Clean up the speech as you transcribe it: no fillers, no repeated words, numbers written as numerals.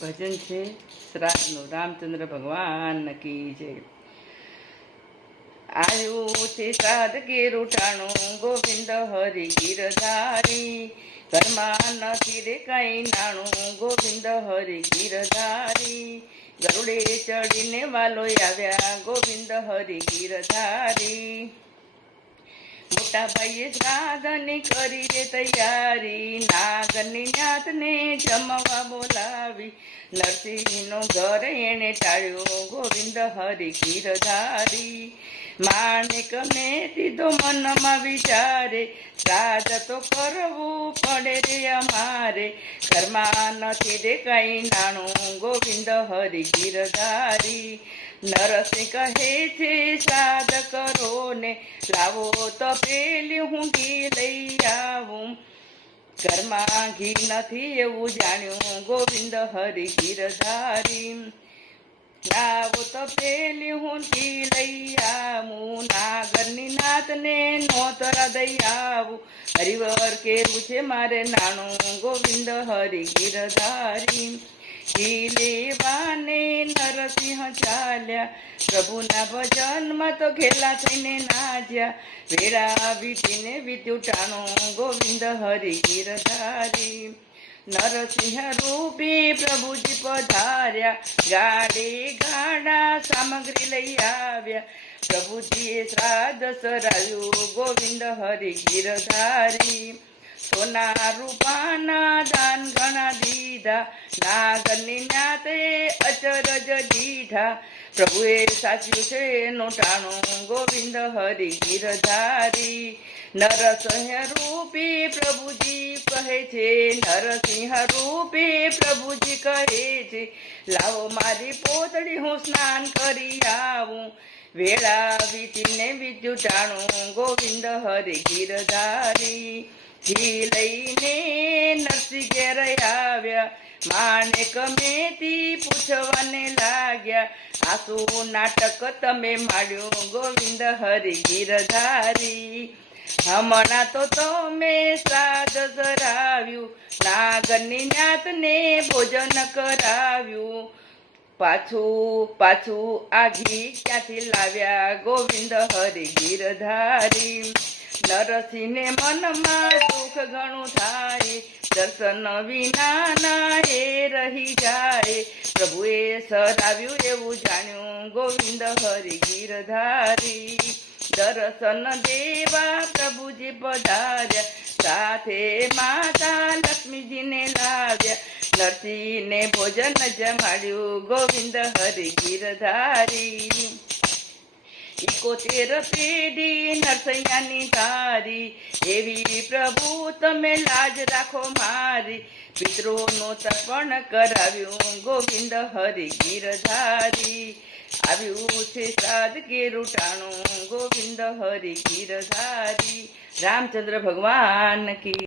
ભજન છે શ્રાદ્ધનું. રામચંદ્ર ભગવાન કી જય. આવ્યું છે શ્રાદ્ધ કેરું ટાણું, ગોવિંદ હરિ ગિરધારી. ઘરમાં નથી રે કઈ નાણું, ગોવિંદ હરિ ગિરધારી. ગરુડે ચડીને વાલો આવ્યા, ગોવિંદ હરિ ગિરધારી. મોટા ભાઈએ શ્રાદ્ધની કરી રે તૈયારી, નાગની નાથને જમવા બોલાવી. નરસિંહનો ઘર એને ટાળ્યો, ગોવિંદ હરિ ગિરધારી. માણેક ને દીધો મનમાં વિચારે, શ્રાદ્ધ તો કરવું પડે રે અમારે. ઘરમાં નથી રે કઈ નાણું, ગોવિંદ હરિ ગિરધારી. નરસિંહ કહે છે શ્રાદ્ધ કરો ને, લાવો તો પેલી હું ઘી લઈ આવું. ઘરમાં ઘી નથી એવું જાણ્યું, ગોવિંદ હરિ ગિરધારી. લાવો તો પેલી હું ઘી લઈ આવું, નાગરની નાથને નોતરા દઈ આવું. હરિવર કેરું છે મારે નાણું, ગોવિંદ હરિ ગિરધારી. ઘી લેવાને નરસિંહ ચાલ્યા, પ્રભુના ભજનમાં તો ઘેલા થઈને નાજ્યા. વેળા વીટીને વીત્યું ટાણું, ગોવિંદ હરિ ગિરધારી. નરસિંહ રૂપી પ્રભુજી પધાર્યા, ગાડે ગાડા સામગ્રી લઈ આવ્યા. પ્રભુજીએ શ્રાદ્ધ સરાવ્યું, ગોવિંદ હરિ ગિરધારી. સોના રૂપાના દાન ઘણા દીધા, નાગની નાથે અચરજ દીઠા. પ્રભુએ સાચ્યું છે એનું ટાણું, ગોવિંદ હરિ ગિરધારી. નરસિંહ રૂપી પ્રભુજી કહે છે, નરસિંહ રૂપી પ્રભુજી કહે છે, લાવો મારી પોતળી હું સ્નાન કરી આવું. વેળા વીતીને વીત્યું ટાણું, ગોવિંદ હરિ ગિરધારી. ઘી લઈને નરસિંહ ઘેર આવ્યા, માણેક મેથી પૂછવાને લાગ્યા. આસુ નાટક તમે માંડ્યું, ગોવિંદ હરિ ગિરધારી. હમણાં તો તમે શ્રાદ્ધ સરાવ્યું, નાગની નાથને ભોજન કરાવ્યું. પાછું આ ઘી ક્યાંથી લાવ્યા, ગોવિંદ હરિ ગિરધારી. નરસિંહને મનમાં દુઃખ ઘણું થાય, દર્શન વિનાના એ રહી જાય. પ્રભુએ સરાવ્યું એવું જાણ્યું, ગોવિંદ હરિ ગિરધારી. દર્શન દેવા પ્રભુજી પધાર્યા, સાથે માતા લક્ષ્મીજીને લાવ્યા. નરસિંહને ભોજન જમાડ્યું, ગોવિંદ હરિ ગિરધારી. 71 પેઢી નરસૈયાની તારી, એવી પ્રભુ તમે લાજ રાખો મારી. પિતૃનું તર્પણ કરાવ્યું, ગોવિંદ હરિ ગિરધારી. આવ્યું છે શ્રાદ્ધ કેરું ટાણું, ગોવિંદ હરિ ગિરધારી. રામચંદ્ર ભગવાન કી